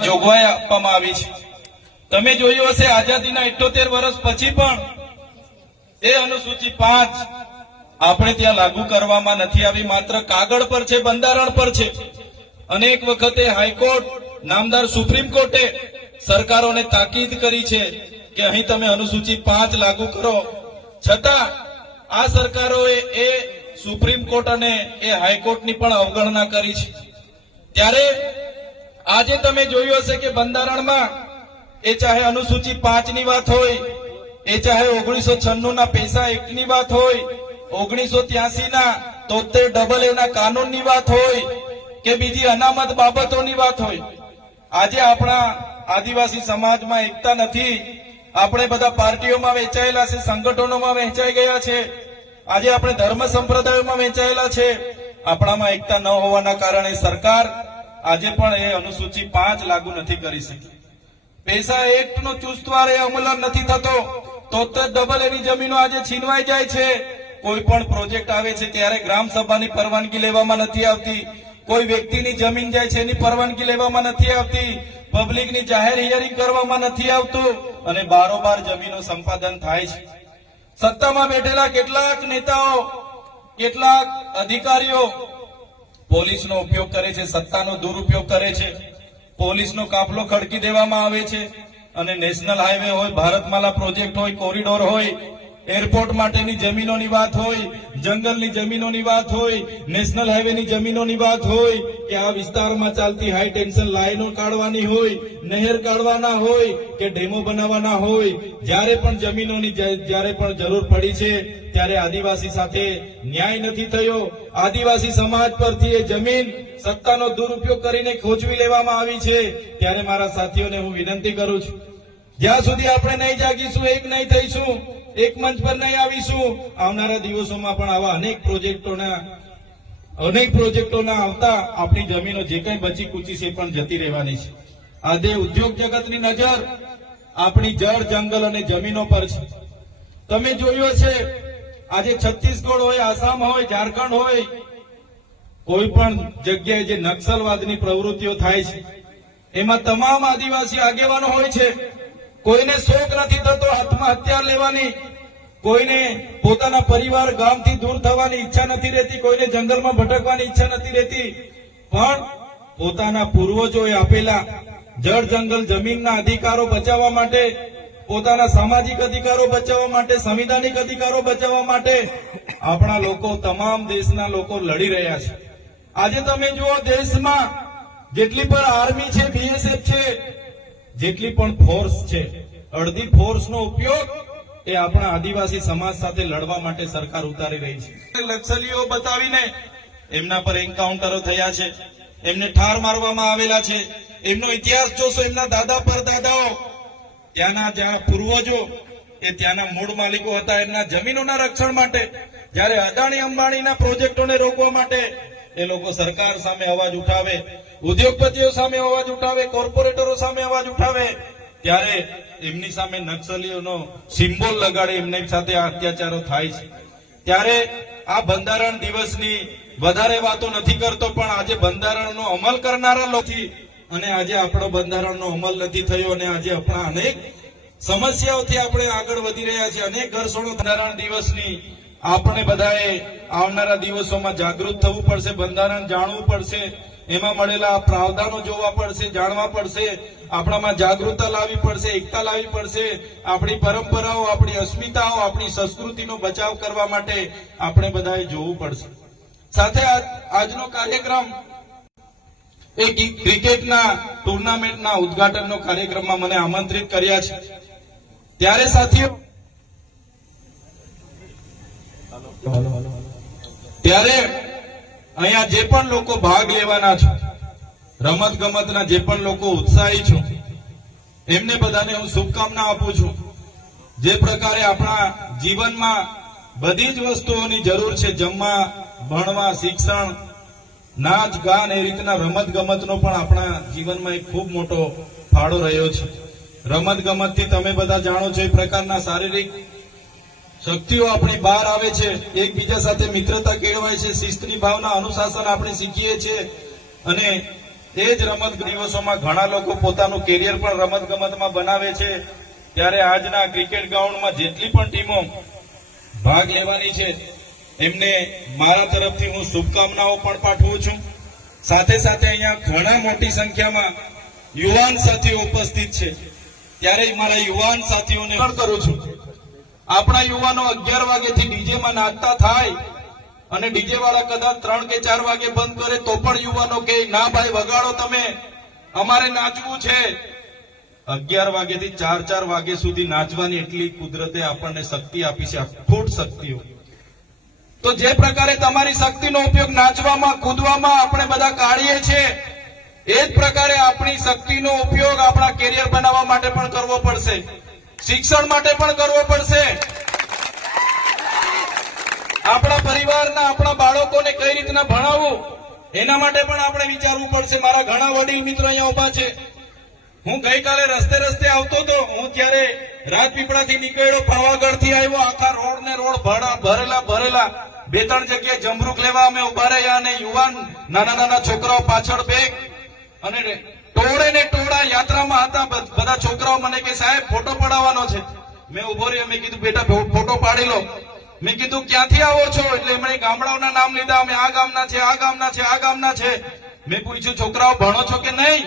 જોગવાઈ આપવામાં આવી છે। તમે જોયું હશે આઝાદીના 78 વર્ષ પછી પણ એ અનુસૂચિ 5 આપણે ત્યાં લાગુ કરવામાં નથી આવી, માત્ર કાગળ પર છે, બંધારણ પર છે। અનેક વખતે હાઈકોર્ટ, નામદાર સુપ્રીમ કોર્ટે સરકારોને તાકીદ કરી છે કે અહીં તમે અનુસૂચિ 5 લાગુ કરો, છતાં આ સરકારોએ એ સુપ્રીમ કોર્ટ અને એ હાઈકોર્ટની પણ અવગણના કરી છે। ત્યારે આજે તમે જોયું હશે કે બંધારણમાં એ ચાહે અનુસૂચિ 5 ની વાત હોય, એ ચાહે 1996 ના પૈસા એક્ટની વાત હોય, 1983 ના 73AA ના કાનૂનની વાત હોય કે બીજી અનામત બાબતોની વાત હોય, આજે આપણા આદિવાસી સમાજમાં એકતા નથી। આપણે બધા પાર્ટીઓમાં વહેંચાયેલા છે, સંગઠનોમાં વહેંચાઈ ગયા છે, આજે આપણે ધર્મ સંપ્રદાયોમાં વહેંચાયેલા છે। આપણામાં એકતા ન હોવાના કારણે સરકાર આજે પણ એ અનુસૂચિ 5 લાગુ નથી કરી શકી। પૈસા એક્ટનો ચુસ્તવાર અમલ નથી થતો, 73AA ની જમીનો આજે છીનવાઈ જાય છે। કોઈ પણ પ્રોજેક્ટ આવે છે ત્યારે ગ્રામ સભાની પરવાનગી લેવામાં નથી આવતી, કોઈ વ્યક્તિની જમીન જાય છે એની પરવાનગી લેવામાં નથી આવતી, પબ્લિકની જાહેર હિયરિંગ કરવામાં નથી આવતું અને બારોબાર જમીનો સંપાદન થાય છે। સત્તામાં બેઠેલા કેટલાક નેતાઓ, કેટલાક અધિકારીઓ પોલીસનો ઉપયોગ કરે છે, સત્તાનો દુરુપયોગ કરે છે, પોલીસનો કાફલો ખડકી દેવામાં આવે છે અને નેશનલ હાઈવે હોય, ભારતમાલા પ્રોજેક્ટ હોય, કોરિડોર હોય, એરપોર્ટ માટેની જમીનોની વાત હોય, જંગલની જમીનોની વાત હોય, નેશનલ હાઈવેની જમીનોની વાત હોય કે આ વિસ્તારમાં ચાલતી હાઈ ટેન્શન લાઈનો કાઢવાની હોય, નહેર કાઢવાના હોય કે ડેમો બનાવવાના હોય, જ્યારે પણ જમીનોની જ્યારે પણ જરૂર પડી છે ત્યારે આદિવાસી સાથે ન્યાય નથી થયો। આદિવાસી સમાજ પરથી એ જમીન સત્તાનો દુરુપયોગ કરીને ખોચવી લેવામાં આવી છે। ત્યારે મારા સાથીઓને હું વિનંતી કરું છું, જ્યાં સુધી આપણે નહીં જાગીશું, એક નહીં થઈશું, એક મંચ પર નહીં આવીશું, આવનારા દિવસોમાં પણ આવા અનેક પ્રોજેક્ટોના આવતા આપણી જમીનો જે કંઈ બચી કૂચી છે પણ જતી રહેવાની છે। આજે ઉદ્યોગ જગતની નજર આપણી જળ, જંગલ અને જમીનો પર છે। તમે જોયું હશે આજે છત્તીસગઢ હોય, આસામ હોય, ઝારખંડ હોય, કોઈ પણ જગ્યાએ જે નક્સલવાદની પ્રવૃત્તિઓ થાય છે એમાં તમામ આદિવાસી આગેવાનો હોય છે। કોઈને શોખ નથી થતો હાથમાં હથિયાર લેવાની, કોઈને પોતાના પરિવાર ગામથી દૂર થવાની ઈચ્છા નથી રહેતી, કોઈને જંગલમાં ભટકવાની ઈચ્છા નથી રહેતી, પણ પોતાના પૂર્વજોએ આપેલા જળ, જંગલ, જમીનના અધિકારો બચાવવા માટે, પોતાના સામાજિક અધિકારો બચાવવા માટે, સંવિધાનિક અધિકારો બચાવવા માટે આપણા લોકો, તમામ દેશના લોકો લડી રહ્યા છે। આજે તમે જુઓ દેશમાં જેટલી પણ આર્મી છે, BSF છે, જેટલી પણ ફોર્સ છે, અડધી ફોર્સનો ઉપયોગ એ આપણા આદિવાસી સમાજ સાથે લડવા માટે સરકાર ઉતારી રહી છે। નક્સલીઓ બતાવીને એમના પર એન્કાઉન્ટરો થયા છે, એમને ઠાર મારવામાં આવેલા છે। એમનો ઇતિહાસ જોશો, એમના દાદા પરદાદાઓ, ત્યાંના જ્યાં પૂર્વજો એ ત્યાંના મૂળ માલિકો હતા, એમના જમીનોના રક્ષણ માટે, જ્યારે અદાણી અંબાણીના પ્રોજેક્ટોને રોકવા માટે એ લોકો સરકાર સામે અવાજ ઉઠાવે, ઉદ્યોગપતિઓ સામે અવાજ ઉઠાવે, કોર્પોરેટરો સામે અવાજ ઉઠાવે, ત્યારે એમની સામે નક્સલીઓનો સિમ્બોલ લગાડે એમની સાથે આ અત્યાચારો થાય છે। ત્યારે આ બંધારણ દિવસની વધારે વાતો નથી કરતો, પણ આજે બંધારણનો અમલ કરનારા લોકો અને આજે આપણો બંધારણનો અમલ નથી થયો અને આજે આપણા અનેક સમસ્યાઓથી આપણે આગળ વધી રહ્યા છીએ। અનેક ઘર્ષણો બંધારણ દિવસની આપણે બધાએ આવનારા દિવસોમાં જાગૃત થવું પડશે, બંધારણ જાણવું પડશે, એમાં મળેલા પ્રાવધાનો જોવા પડશે, જાણવા પડશે, આપણામાં જાગૃતતા લાવવી પડશે, એકતા લાવવી પડશે। આપણી પરંપરાઓ, આપણી અસ્મિતાઓ, આપણી સંસ્કૃતિનો બચાવ કરવા માટે આપણે બધાએ જોવું પડશે। સાથે આજનો કાર્યક્રમ એ ક્રિકેટના ટુર્નામેન્ટના ઉદ્ઘાટનનો કાર્યક્રમમાં મને આમંત્રિત કર્યા છે। ત્યારે સાથીઓ, ત્યારે અહીંયા જે પણ લોકો ભાગ લેવાના છે, રમત ગમતના જે પણ લોકો ઉત્સાહી છો, એમને બધાને હું શુભકામના આપું છું। જે પ્રકારે આપણા જીવનમાં બધી જ વસ્તુઓની જરૂર છે, જમવા, ભણવા, શિક્ષણ, નાચ, ગાન, એ રીતના રમત ગમતનો પણ આપણા જીવનમાં એક ખૂબ મોટો ફાળો રહ્યો છે। રમત ગમતથી તમે બધા જાણો છો એ પ્રકારના શારીરિક શક્તિઓ આપણી બહાર આવે છે, એકબીજા સાથે મિત્રતા કેળવાય છે, શિસ્તની ભાવના, અનુશાસન આપણે શીખીએ છીએ અને તે જ રમત દિવસોમાં ઘણા લોકો પોતાનું કેરિયર પણ રમત ગમતમાં બનાવે છે. ત્યારે આજના ક્રિકેટ ગ્રાઉન્ડમાં જેટલી પણ ટીમો ભાગ લેવાની છે એમને મારા તરફથી હું શુભકામનાઓ પણ પાઠવું છું. સાથે સાથે અહીંયા ઘણા મોટી સંખ્યામાં યુવાન સાથીઓ ઉપસ્થિત છે. ત્યારે મારા યુવાન સાથીઓને પણ કરું છું, આપણા યુવાનો 11 વાગ્યાથી ડીજેમાં નાચતા થાય અને ડીજે વાળા કદાચ 3 કે 4 વાગે બંધ કરે તો પણ યુવાનો કે ના ભાઈ વગાડો તમે, અમારે નાચવું છે. 11 વાગ્યાથી 4 વાગ્યા સુધી નાચવાની એટલી કુદરતે આપણને શક્તિ આપી છે, અખૂટ શક્તિઓ. તો જે પ્રકારે તમારી શક્તિનો ઉપયોગ નાચવામાં કૂદવામાં આપણે બધા કાઢીએ છીએ, એ જ પ્રકારે આપણી શક્તિનો ઉપયોગ આપણા કેરિયર બનાવવા માટે પણ કરવો પડશે, શિક્ષણ માટે પણ કરવો પડશે. આપણા પરિવારના આપણા બાળકોને કઈ રીતના ભણાવવું એના માટે પણ આપણે વિચારવું પડશે. મારા ઘણા વડીલ મિત્રો અહીંયા ઉભા છે. હું ગઈકાલે રસ્તે આવતો હતો, હું ત્યારે રાજપીપળાથી નીકળ્યો, પાવાગઢથી આવ્યો, આખા રોડ ને રોડ ભરેલા. 2-3 જગ્યાએ જમરૂક લેવા અમે ઉભા રહ્યા અને યુવાન નાના છોકરાઓ પાછળ બેગ અને ટોળે ને ટોળા યાત્રામાં હતા. બધા છોકરાઓ મને કે સાહેબ ફોટો પડાવવાનો છે. મેં ઉભો રહ્યો, મેં કીધું બેટા ફોટો પાડી લો. મેં કીધું ક્યાંથી આવો છો? એટલે એમણે ગામડાઓના નામ લીધા. અમે આ ગામના છે, આ ગામના છે, આ ગામના છે. મેં પૂછ્યું છોકરાઓ ભણો છો કે નહીં?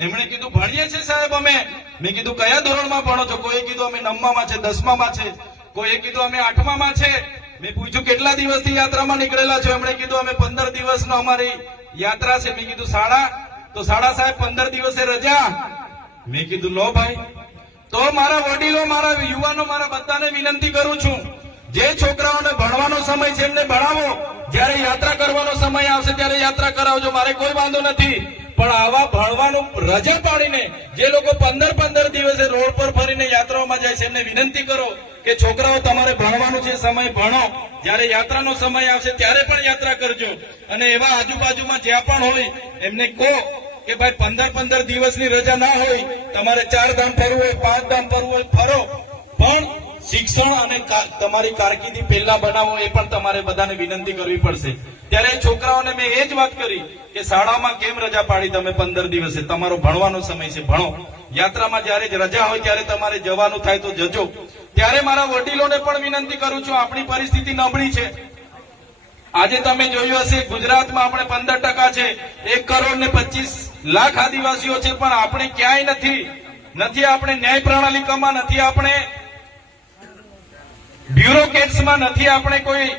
એમણે કીધું ભણીએ છીએ સાહેબ અમે. મેં કીધું કયા ધોરણમાં ભણો છો? કોઈએ કીધું અમે 9માં છે, 10માં છે, કોઈએ કીધું અમે 8માં છે. મેં પૂછ્યું કેટલા દિવસથી યાત્રામાં નીકળેલા છો? એમણે કીધું અમે 15 દિવસનો અમારી યાત્રા છે. મેં કીધું શાળા સાહેબ 15 દિવસે રજા. મેં કીધું લો ભાઈ. તો મારા વડીલો, મારા યુવાનો, મારા બધાને વિનંતી કરું છું, જે છોકરાઓને ભણવાનો સમય છે એમને ભણાવો, જ્યારે યાત્રા કરવાનો સમય આવશે ત્યારે યાત્રા કરાવજો, મારે કોઈ વાંધો નથી. પણ આવા ભણવાનું રજા પાડીને જે લોકો 15 દિવસે રોડ પર ફરીને યાત્રાઓમાં જાય છે એમને વિનંતી કરો કે છોકરાઓ તમારે ભણવાનું છે, સમય ભણો, જ્યારે યાત્રાનો સમય આવશે ત્યારે પણ યાત્રા કરજો. અને એવા આજુબાજુમાં જ્યાં પણ હોય એમને કહો કે ભાઈ 15 દિવસની રજા ના હોય, તમારે 4 ધામ ફરવું હોય, 5 ધામ ફરવું હોય, ફરો, પણ શિક્ષણ અને તમારી કારકિર્દી પહેલા બનાવો, એ પણ તમારે બધાને વિનંતી કરવી પડશે. ત્યારે છોકરાઓને મેં એ જ વાત કરી કે શાળામાં કેમ રજા પાડી તમે 15 દિવસે? તમારો ભણવાનો સમય છે, ભણો. યાત્રામાં જ્યારે રજા હોય ત્યારે તમારે જવાનું થાય તો જજો. ત્યારે મારા વડીલોને પણ વિનંતી કરું છું, આપણી પરિસ્થિતિ નબળી છે. આજે તમે જોયું હશે ગુજરાતમાં આપણે 15% છે, 1 કરોડ ને 25 લાખ આદિવાસીઓ છે, પણ આપણે ક્યાંય નથી. આપણે ન્યાય પ્રણાલિકામાં નથી, આપણે બ્યુરોક્રેટ્સમાં નથી, આપણે કોઈ